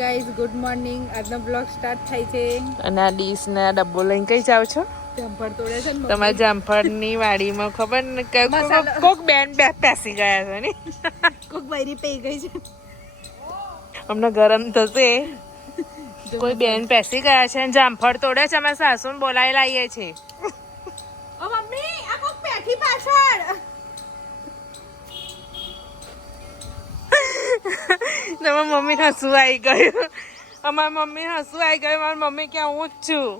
Guys good morning. આજનો blog start થાય છે. અને આ ડીશ ને આ ડબ્બો લઈને કઈ જાવ છો? જામફળ તોડે છે ને તમારા જામફળની વાડીમાં ખબર ને કોક બેન પેસી ગયા છે ને કોક બૈરી પઈ ગઈ છે. અમને ગરમ થશે. કોઈ બેન પેસી ગયા છે અને જામફળ તોડે છે. અમે સાસુ ને બોલાવી લાવીએ છીએ. ઓ મમ્મી આ કોક પેઠી પાછળ. તમારી મમ્મી હસવું આવી ગયું. અમારી મમ્મી હસવું આવી ગયું. મારી મમ્મી ક્યાં હું જ છું.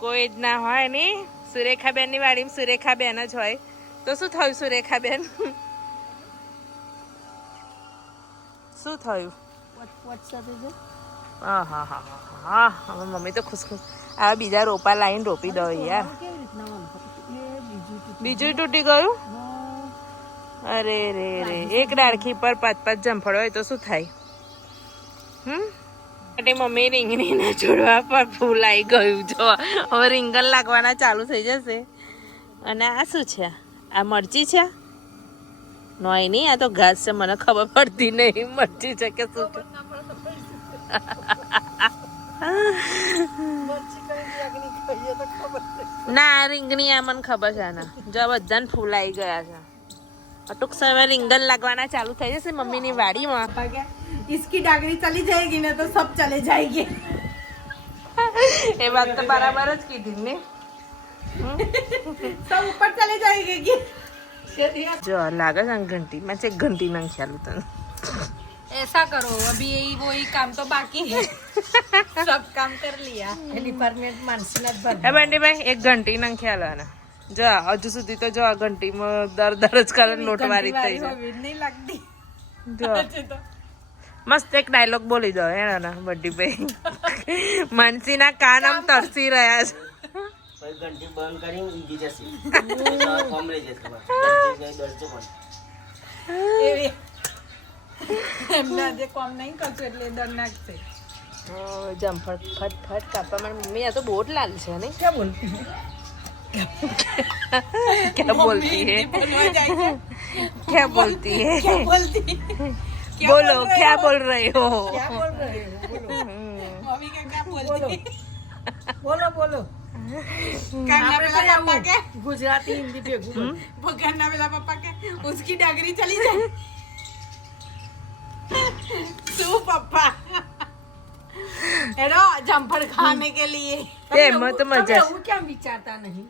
કોઈ જ ના હોય ને. સુરેખાબેન ની વાડીમાં સુરેખાબેન જ હોય તો શું થયું? સુરેખાબેન શું થયું? હા હા હા હા અમારી મમ્મી તો ખુશ ખુશ. આ બીજા રોપા લાવીને રોપી દો યાર. બીજું તૂટી ગયું. અરે રે રે એક ડાળખી પર 5-5 જામફળ હોય તો શું થાય? મમ્મી રીંગણીના છોડવા પર ફૂલ આવી ગયું. જો હવે રીંગણ લાગવાના ચાલુ થઈ જશે. અને આ શું છે? આ મરચી છે? નોય નહીં, આ તો ઘાસ છે. મને ખબર પડતી નહીં મરચી છે કે શું છે. ના રીંગણી આ મને ખબર છે. આના જો બધાને ફૂલ આવી ગયા છે. टुक समय रिंगन लगवाना चालू થઈ જશે મમ્મી ની વાડીમાં. इसकी डागरी चली जाएगी ना तो सब चले जाएंगे. એ વાત તો બરાબર જ કીધી ને. सब ऊपर चले जाएंगे कि જો લાગે છે ઘંટી માં છે. ઘંટી નાખ ચાલુ તને. ऐसा करो अभी यही वही काम तो बाकी है. सब काम कर लिया. डिपार्टमेंट मानसीनाथ भर. એ બંડી ભાઈ એક ઘંટી નાખ ખ્યાલ જો હજુ સુધી તો જો આ ઘંટીમાં દર જ કરે લોટવારી થઈ છે. નહીં લાગતી. જો મસ્ત એક ડાયલોગ બોલી દો એના બડી ભાઈ. માનસીના કાન આમ તરસી રહ્યા છે. ઘંટી બંધ કરી ઊંઘી જશે. ફોર્મ લઈ જશે ખબર. એમને આજે કોમ નહીં કરશું એટલે દર નાખશે. જમફળ ફટ ફટ કાપવા મારી મમ્મી આ તો બહુ જ લાલ છે ને. क्या बोलती है? क्या बोलती है? क्या बोलती है? क्या बोलती बोलो क्या बोल रहे हो? क्या बोल रहे हो? बोलो मम्मी का क्या बोलती है? बोलो बोलो. करना वाला पापा के गुजराती हिंदी भेगू. वो करना वाला पापा के उसकी डागरी चली जाए. तू पापा हेलो जम्पर खाने के लिए. એ મત મજા. એવું કેમ વિચારતા નહીં?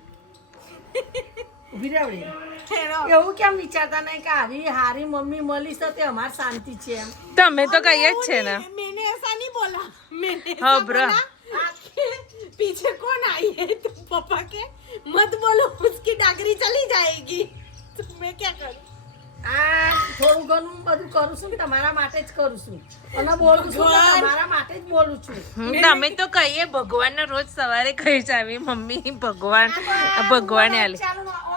એવું કેમ વિચારતા નહીં કે આવી હારી મમ્મી મળી છે તે અમાર શાંતિ છે એમ? તમે તો કહીએ જ છે ને. मैंने ऐसा नहीं बोला. मैंने हाँ, ब्रा. आपके पीछे कौन आई है? तुम पापा के मत बोलो उसकी डागरी चली जाएगी. तो मैं क्या करूं? આ થોડું ઘણું બધું કરું છું કે તમારા માટે જ કરું છું. અને બોલું છું તમારા માટે જ બોલું છું. તમે તો કહીએ ભગવાન ને રોજ સવારે કહી જાવી મમ્મી ભગવાન ભગવાન આલે.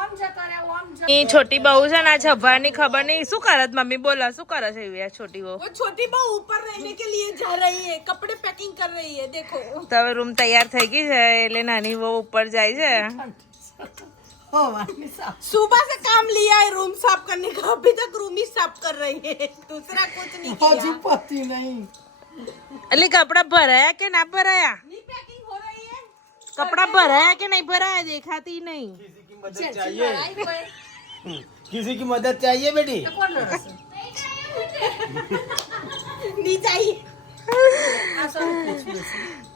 ઓમ જતો રે ઓમ જતો. એ છોટી બહુ છે ને આ જભવાની ખબર નહીં શું કરત મમ્મી બોલો શું કરે છે એવી આ છોટી બહુ. वो छोटी बहू ऊपर रहने के लिए जा रही है. कपड़े पैकिंग कर रही है. देखो તો હવે રૂમ તૈયાર થઈ ગઈ છે એટલે નાની બહુ ઉપર જાય છે. सुबह से काम लिया है रूम साफ करने का. अभी तक रूम ही साफ कर रही है. दूसरा कुछ नहीं किया. पति नहीं. એટલે કપડા ભરાયા કે ના ભરાયા? नहीं पैकिंग हो रही है. કપડા ભરાયા કે નહીં ભરાયા દેખાતી નહીં. किसी की मदद चाहिए बेटी. नहीं चाहिए.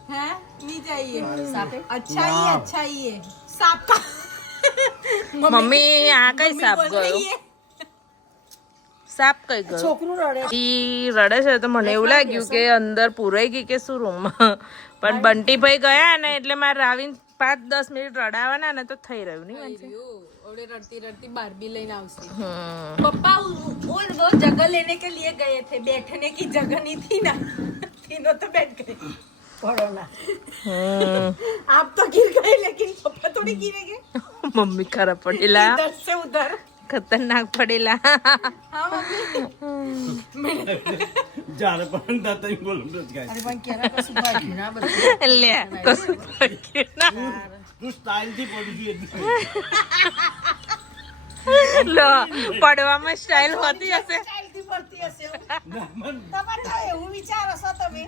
हैं? नहीं चाहिए. अच्छा ही है अच्छा ही है. साफ का મમ્મી આ કઈ સાપ ગયો? સાપ કઈ ગયો? છોકરું રડે. ઈ રડે છે તો મને એવું લાગ્યું કે અંદર પુરાઈ ગઈ કે શું રૂમમાં. પણ બંટીભાઈ ગયા ને એટલે મારે આવીને 5-10 મિનિટ રડાવાના ને તો થઈ રહ્યું નહીં. ओड़े रड़ती रड़ती बारबी लेने आवसी. पापा वो जगह लेने के लिए गए थे. बैठने की जगह नहीं थी ना. तीनों तो बैठ गए. आप तो गिर गए लेकिन पापा थोड़ी गिरेंगे. મમ્મી ખરાબ પડેલા. इधर से उधर. ખતરનાક પડેલા. हाँ मम्मी. જારે પણ દાતા ઈ બોલું રોજ ગાય. अरे बन क्या ना कसु भाई ना बस. લે કશું ભાગ્યું ના. તું સ્ટાઇલ થી પડી ગઈ. લો પડવામાં સ્ટાઇલ હોતી હશે. સ્ટાઇલથી પડતી હશે એવું. તમારે તો એવું વિચારો છો તમે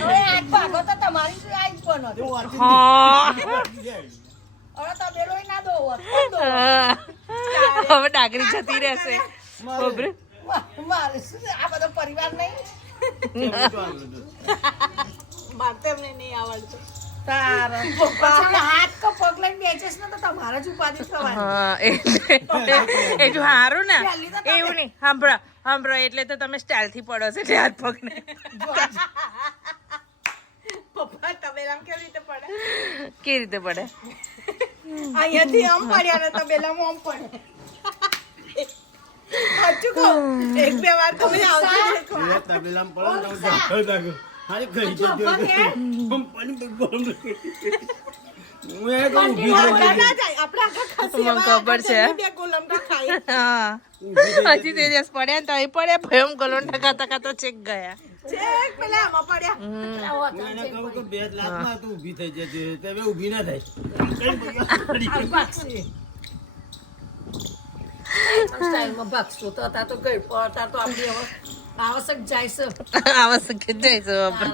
હવે આજ ભાગો તો તમારી શું આજ પણ હતી. હા હવે તબેલોય ના દો હોત. કોણ દો? હવે ડાગરી જતી રહેશે. ખબર? મારે શું છે? આ બધો પરિવાર નહીં મારે તો એમને નહીં આવડતું. તારા પપ્પા હાથ કો પગ લઈને બેચેસ ને તો તમારે જ ઉપાધિ થવાની. હા એ જો હારું ને એવું નહીં. સાંભળો એટલે તો તમે સ્ટાઇલ થી પડો છો એટલે હાથ પગ ને પપ્પા તબેલામાં કેવી રીતે પડે? કેવી રીતે પડે? અહીંયાથી આમ પડ્યા ને તબેલામાં આમ પડે. સાચું કહું, એક બે વાર તમે આવજો દેખવા. ના જાય, આપણે આખા ખાસી મને એવા ખબર છે. બે ગોલમટા ખાઈ. હા હજી તે દિવસ પડ્યા ને તો એ પડ્યા ભયમ ગલોંડા ખાતા ખાતા ચેક ગયા. છેક પેલા આમાં પડ્યા. સ્ટાઇલમાં ભાગશું તો અત્યારે તો ગઈ પણ અત્યારે તો આપણી હવે આવશ્યક જાય છે. આવશ્યક જ જાય છે વાપરો.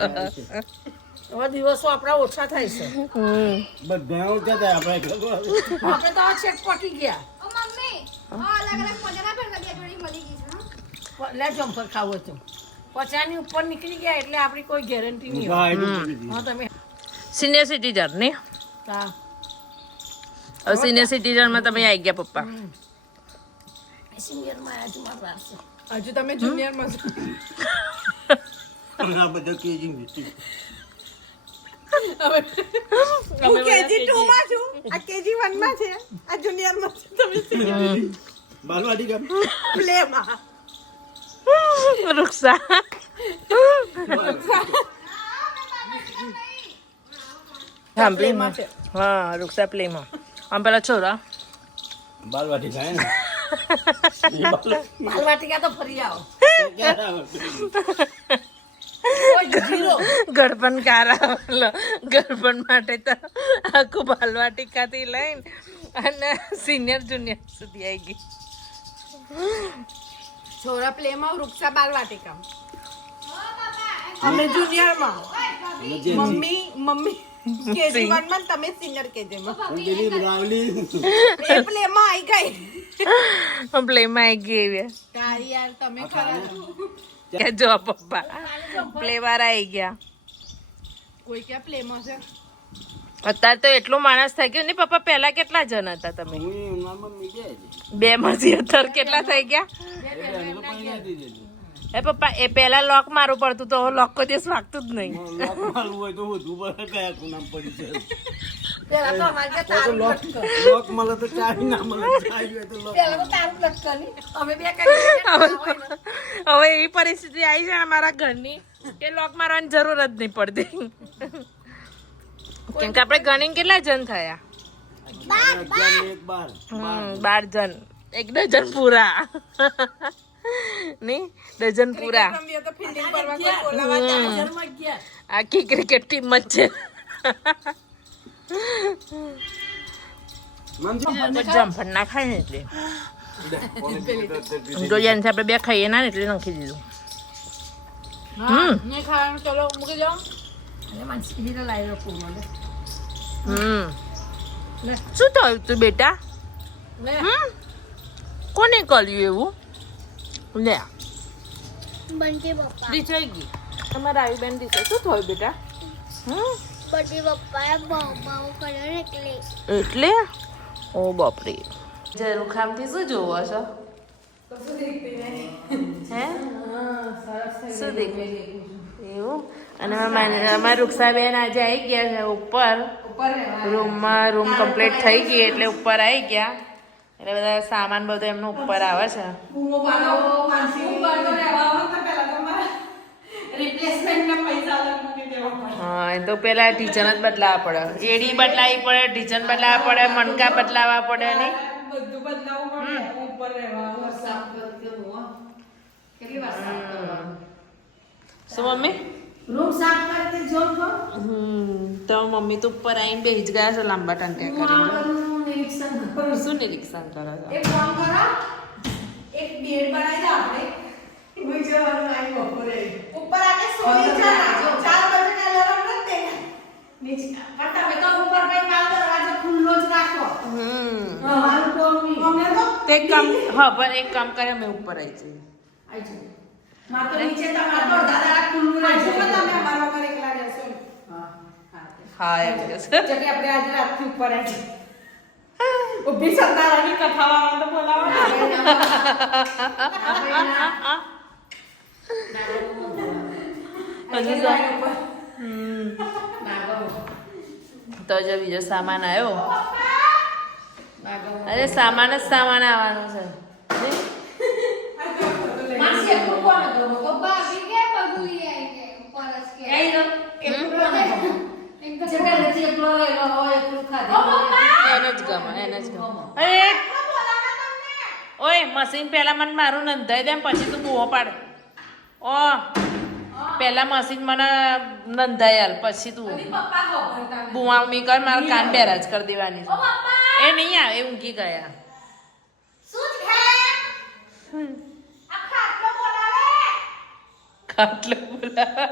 હવે દિવસો આપણા ઓછા થાય છે. આપણે તો આ છેક પટી ગયા. લે જમ્પર ખાવું હતું 50 ની ઉપર નીકળી ગયા એટલે આપણી કોઈ ગેરંટી નહીં હોય. હા તમે સિનિયર સિટીઝન ને હા હવે સિનિયર સિટીઝન માં તમે આવી ગયા પપ્પા. સિનિયર માં હજુ મારું આવશે. હજુ તમે જુનિયર માં છો. હું કેજી 2 માં છું, આ કેજી 1 માં છે, આ જુનિયર માં છે. તમે પ્લે માં રૂક્ષા પ્લેમાં છે. હા રૂક્ષા પ્લે માં આમ પેલા છોરા બાલવાટિકા તો ફરી આવો. ગળપણ કારા ગળપણ માટે તો આખું બાલવાટિકા થી લઈને અને સિનિયર જુનિયર સુધી આવી ગઈ. છોરા પ્લે માં, વૃક્ષા બાલવાટિકા. અમે જુનિયર માં. મમ્મી કેજી 1 માં, તમે સિનિયર કેજી માં. એ પ્લે માં આવી ગઈ. પ્લે માં આવી ગઈ એવી તારી યાર તમે ખરા કે જો પપ્પા પ્લે વાળા આવી ગયા. કોઈ ક્યાં પ્લે માં છે? અત્યારે તો એટલો માણસ થઈ ગયો ને પપ્પા. પહેલા કેટલા જણ હતા તમે? 2 માંથી અત્યારે કેટલા થઈ ગયા? એ પપ્પા એ પેલા લોક મારવું પડતું તો લોક કોઈ દિવસ વાગતું જ નહીં. પેલા તો અમારે ત્યાં તારું લટકન. પેલા તો તારું લટકન. અમે બે કઈ હવે એવી પરિસ્થિતિ આવી છે ને અમારા ઘરની કે લોક મારવાની જરૂર જ નહીં પડતી. કેમ કે આપણે ગણીને કેટલા જણ થયા? 12 જણ. 1 ડઝન પૂરા નહીં, ડઝન પૂરા. રમીએ તો ફિલ્ડિંગ કરવા કોઈ બોલાવા હાજરમાં ગયા. આખી ક્રિકેટ ટીમ જ છે. જમ્પર ના ખાય ને એટલે તો યાર આપણે 2 ખાઈએ ના ને એટલે નાખી દીધું. ને ખાવાનું ચલો મૂકી જાઓ. અને માનસી હીરા લાવ્યો પૂરો લે. શું થયું તું બેટા? લે કોને કર્યું એવું? લે બંટી પપ્પા રીચાઈ ગઈ તમારા આવી બેન દીસે. શું થયું બેટા? બંટી પપ્પાએ બહુ કર્યો ને એટલે એટલે ઓ બાપરે. જરૂખામથી શું જોવો છો? હે શું દેખાય એવું? અને અમારા રૂક્ષાબેન આજે આવી ગયા છે ઉપર રૂમમાં. રૂમ કમ્પ્લીટ થઈ ગઈ એટલે ઉપર આવી ગયા. એટલે બધા સામાન બધો એમનો ઉપર આવે છે. હા એ તો પેલા ટીચર જ બદલાવા પડે. એડી બદલાવી પડે, ટીચર બદલાવા પડે, મણકા બદલાવા પડે ને બધું બદલાવવું પડે. ઉપર રહેવા સાફ કરવું. કેટલી વાર સાફ કરવાનું? શું મમ્મી? રૂમ સાફ કરીને જો તો તો મમ્મી તો ઉપર આવીને બેસી જ ગયા છે લાંબા ટંટ્યા કરીને. નિરીક્ષણ કરું શું નિરીક્ષણ કરો છો? એક કામ કરો એક બેડ બનાવી દો આપણે હું જવાનું આવી બપોરે ઉપર આને સોઈ જા 4 વાગે કાલે અલાર્મ ન દે નીચે પણ તમે તો ઉપર કઈ માલ દરવાજો ખુલ્લો જ રાખો મારું કોમ નહીં અમને તો તે કામ હા પણ એક કામ કરે અમે ઉપર આવી જઈએ. આઈ જાઓ માર તો નીચે તમાર તો દાદા ખુલ્લું રાખજો તમે અમારા ઘરે એકલા રહેશો હા એમ કે છે. જકે આપણે આજે રાતથી ઉપર આવી ઉભી સંતારાની કથામાં તો બોલાવવા હજુ તો જો બીજો સામાન આવ્યો. અરે સામાન જ સામાન આવવાનું છે. માસી એટલું કોણ હતો પપ્પા આવી ગયા બધું લઈ આવી ગયા પરસ કે એ નો એટલું કોણ હતો જકે નથી એકલો રહેલો હોય એટલું ખાધી એને જ ગમે એને જ ગમે. અરે ઓય મશીન પહેલા મને મારું નંધાઈ દે પછી તું બુઓ પાડે. ઓ પહેલા મશીન મને નંધાઈ હાલ પછી તું પપ્પા ખબર બુઆ મી કર મારા કાન બેરાજ કરી દેવાની છે. એ નહીં આવે એ ઊંઘી ગયા. શું છે આ ખાટલો બોલાવે ખાટલો બોલાવે.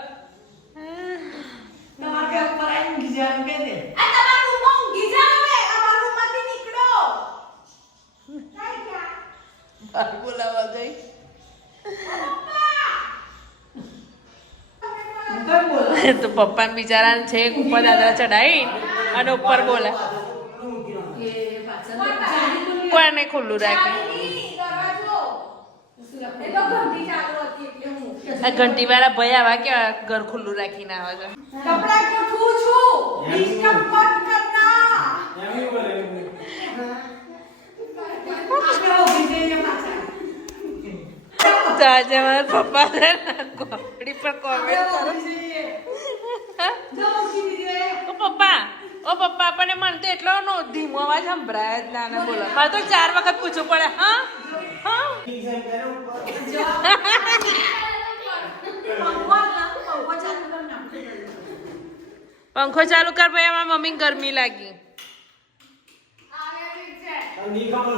તમારે કે ઉપર આવીને ઊંઘી જવાનું કે દે આ તમારા રૂમમાં ઊંઘી જાવ હવે અમારા રૂમમાંથી નીકળો કાઈ ગયા બહાર બોલાવા ગઈ. તો પપ્પા બિચારા છે ઉપર દાદરા ચડાવી અને ઉપર બોલે. એ પાછળ કોને ખુલ્લું રાખે? દરવાજો એ તો ઘંટી ચાલુ હતી એટલે હું આ ઘંટી વાળા ભાઈ આવા કેવા ઘર ખુલ્લું રાખીને આવે છે. કપડા ગોઠવું છું ડિસ્ટર્બ મત કરના આપણે ઊભી જઈએ પાછા તો આજે મારા પપ્પા છે ને કોમેડી પર કોમેન્ટ કરે. ઓ પપ્પા આપણને મને તો એટલો નો ધીમો અવાજ સંભળાય જ ના ને બોલો. મારે તો 4 વખત પૂછવું પડે. હા હા પંખો ચાલુ કર ભાઈ. અમારા મમ્મી ગરમી લાગી.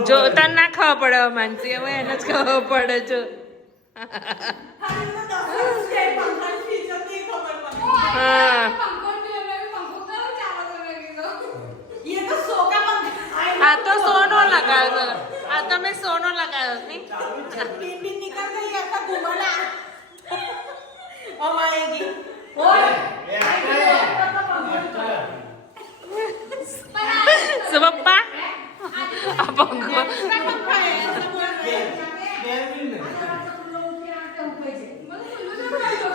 જો તને ના ખબર પડે માનસી હવે એને જ ખબર પડે જો. હા આ તો સોનો લગાવ્યો છે. આ તો મેં સોનો લગાવ્યો છે નહીં? શું પપ્પા આ પંખો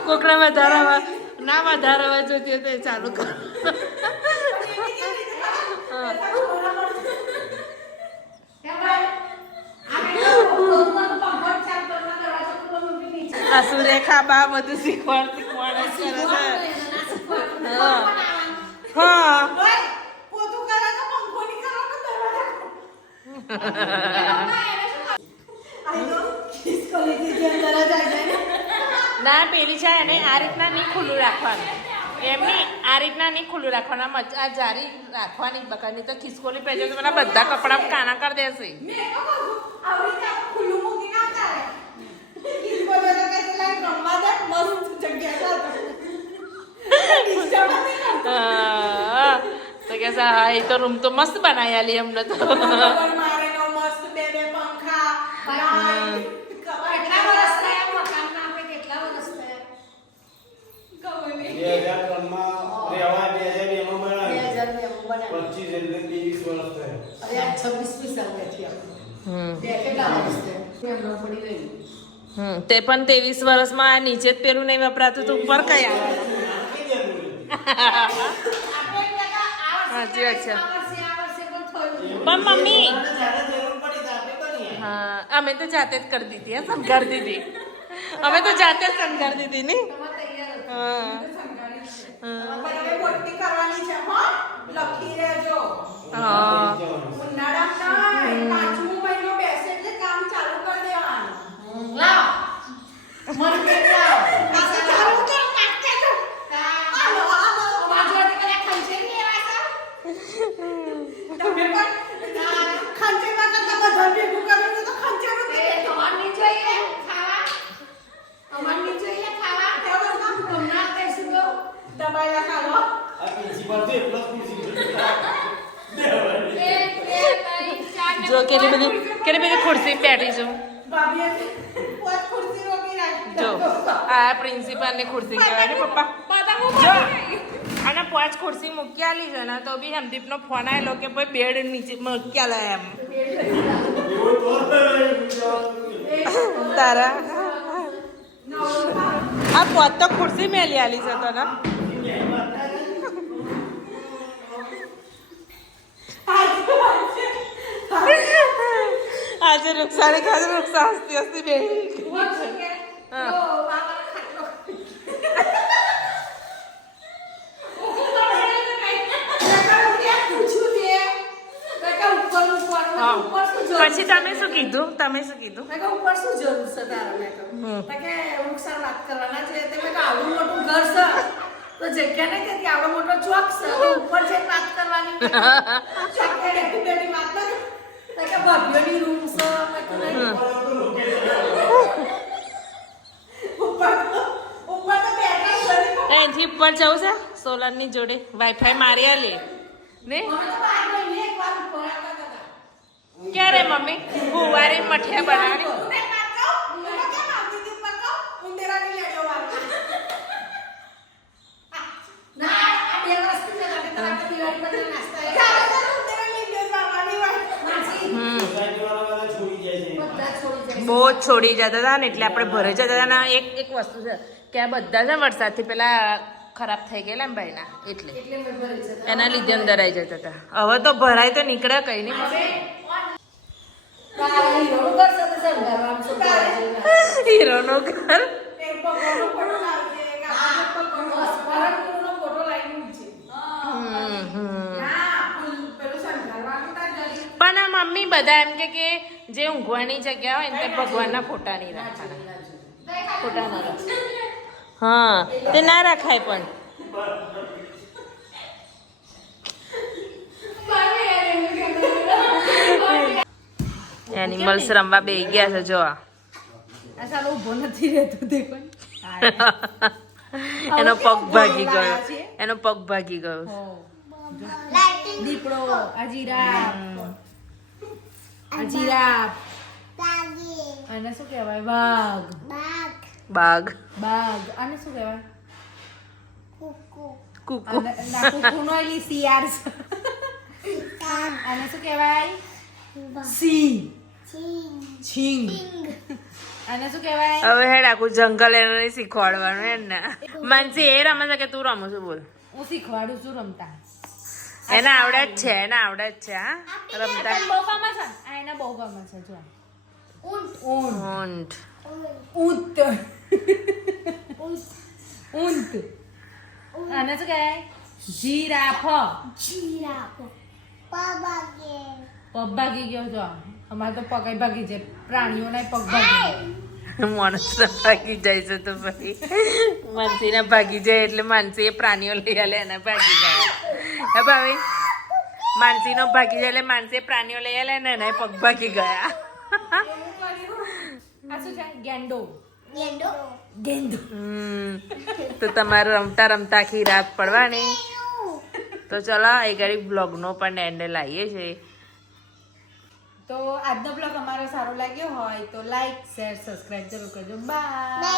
કોકડા વધારાવા ના વધારાવા જોતી હોય તો એ ચાલુ કર. આ સુરેખા બા બધું શીખવાડે કરે છે. હા હા ના પેલી છે એને આ રીતના નહીં ખુલ્લું રાખવાનું. એમની આ રીતના નહીં ખુલ્લું રાખવાનું. આ જારી રાખવાની બકાની તો ખિસકોલી પહેરજો તો મને બધા કપડા કાના કરી દેશે. તો કે હા એ તો રૂમ તો મસ્ત બનાવી આલી અમને તો. તે પણ 23 વર્ષમાં આ નીચે જ પેલું નહીં વપરાતું તો ઉપર કઈ આવે. સાચી વાત છે. પણ મમ્મી હા અમે તો જાતે જ કરી દીધી. સંઘાર દીધી અમે તો જાતે જ સંઘાર દીધી ને. હા દબાયેલા કાઢો. આ પ્રિન્સિપાલ તો એટલો જ ખુરશી જો કેટલી બધી ખુરશી બેઠી છું ભાભીએ પોત ખુરશી રોકી રાખી. જો આ પ્રિન્સિપાલ ની ખુરશી કહેવાય ને પપ્પા જો અને પાંચ ખુરશી મૂકી આલી છે ને તો બી હમદીપ નો ફોન આવેલો કે ભાઈ બેડ નીચે મૂકી આલે એમ તારા આ પોત તો ખુરશી મેલી આલી છે તો ને આજે નુકસાન ખાધું નુકસાન હસતી હસતી બે હા પછી તમે શું કીધું ઉપર શું જરૂર છે તારા મેં કહ્યું. તો કે વૃક્ષાર વાત કરવાના છે તે મેં કહ્યું આવડું મોટું ઘર છે તો જગ્યા નહીં કે આવડો મોટો ચોક છે તો ઉપર છે વાત કરવાની બેટી વાત કરે તો કે ભાભીઓની રૂમ છે મેં કહ્યું નહીં. ઉપર તો બેઠા શરીર અહીંથી ઉપર જવું છે સોલર ની જોડે વાઈફાઈ મારી આલી ને અમે તો બહાર ગઈને એક વાર ઉપર આવતા હતા. ક્યારે મમ્મી ગુવારે મઠિયા બનાવી બહુ જ છોડી જતા હતા ને એટલે આપણે ભરે જતા હતા ને એક વસ્તુ છે કે આ બધા છે વરસાદથી પેલા ખરાબ થઈ ગયેલા ને ભાઈના એટલે એના લીધે અંદર આવી જતા હતા હવે તો ભરાય તો નીકળે કઈ નહીં હીરોનું ઘર પણ આ મમ્મી બધા એમ કે જે ઊંઘવાની જગ્યા હોય ને તે ભગવાનના ફોટા નહીં રાખવાના ફોટા ના રાખવાના હા તે ના રાખાય પણ એનિમલ્સ રમવા બેસી ગયા છે જો આ ઉભો નથી રહેતો દેખો એનો પગ ભાગી ગયો એનો પગ ભાગી ગયો દીપડો અજીરાફ અને શું કહેવાય વાઘ બાગ અને શું કહેવાય કુકુ અને ના કુકુનો એલી શિયાળ છે. અને શું કહેવાય સિંહ છીંગ અને શું કહેવાય હવે હેડ આખું જંગલ એને નહીં શીખવાડવાનું હે ને માનસી એ રમે છે કે તું રમું છું બોલ હું શીખવાડું છું રમતા એને આવડે જ છે હા રમતા બહુ કામ છે આ એના બહુ કામ છે જો ઊંટ ઊંટ ઊંટ અને શું કહેવાય જીરાફ પગ ભાગી ગયો જો અમારે તો પગ ભાગી જાય પ્રાણીઓના પગ ભાગી માણસ ભાગી જાય છે તો પછી માનસી ને ભાગી જાય એટલે માનસી એ પ્રાણીઓ લઈ આલે એને ભાગી જાય હે ભાવી માનસી નો ભાગી જાય એટલે માનસી પ્રાણીઓ લઈ આલે ને એને પગ ભાગી ગયા આ શું છે ગેંડો તો તમારે રમતા રમતા આખી રાત પડવાની તો ચલો એ ઘડી બ્લોગનો પણ એન્ડ લાવીએ છીએ તો આજનો બ્લોગ અમારો સારો લાગ્યો હોય તો લાઈક શેર સબસ્ક્રાઇબ જરૂર કરજો બાય